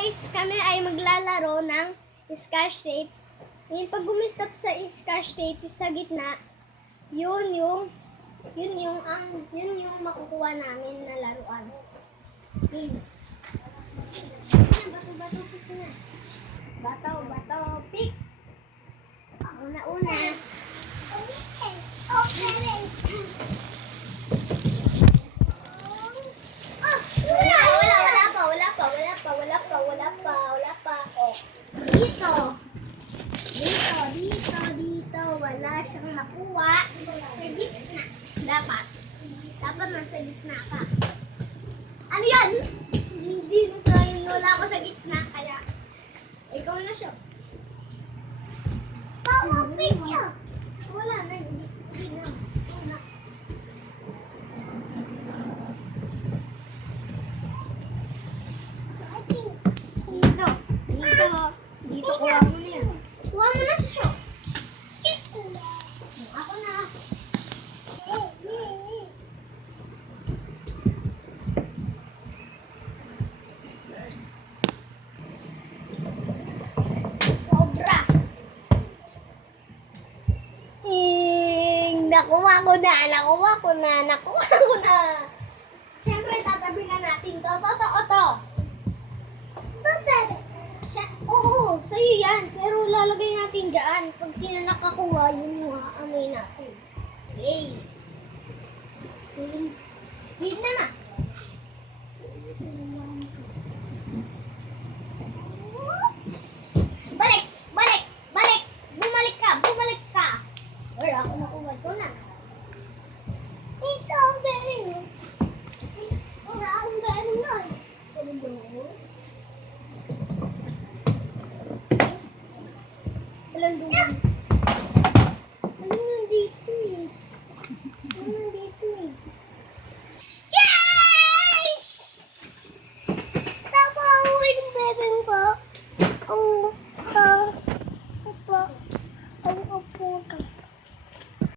guys, kami ay maglalaro ng scotch tape. Ngayon pag gumistap sa scotch tape sa gitna, yun yung makukuha namin na laruan. Game. Bato, pick na. Bato, pick. Ako na una. Wala pa. Oh. Dito. Wala siyang nakuha. Sa gitna. Dapat nasa gitna ka. Ano yan? Hindi wala ako sa gitna. Kaya, ikaw na siya. Pumapit siya. Wala na. Hindi na. Wala. Dito, kuha mo na yan. Kuha mo na siya. Ako na. Sobra. Nakuha ko na. Siyempre, tatabi na natin to. To. Oo, sa'yo yan. Pero lalagay natin dyan. Pag sino nakakuha, yun yung amoy natin. Okay. Hit na na. Balik. Bumalik ka. Wala ako nakuha ko na. Ito ang bearing. Wala akong bearing nun. Ilan doon?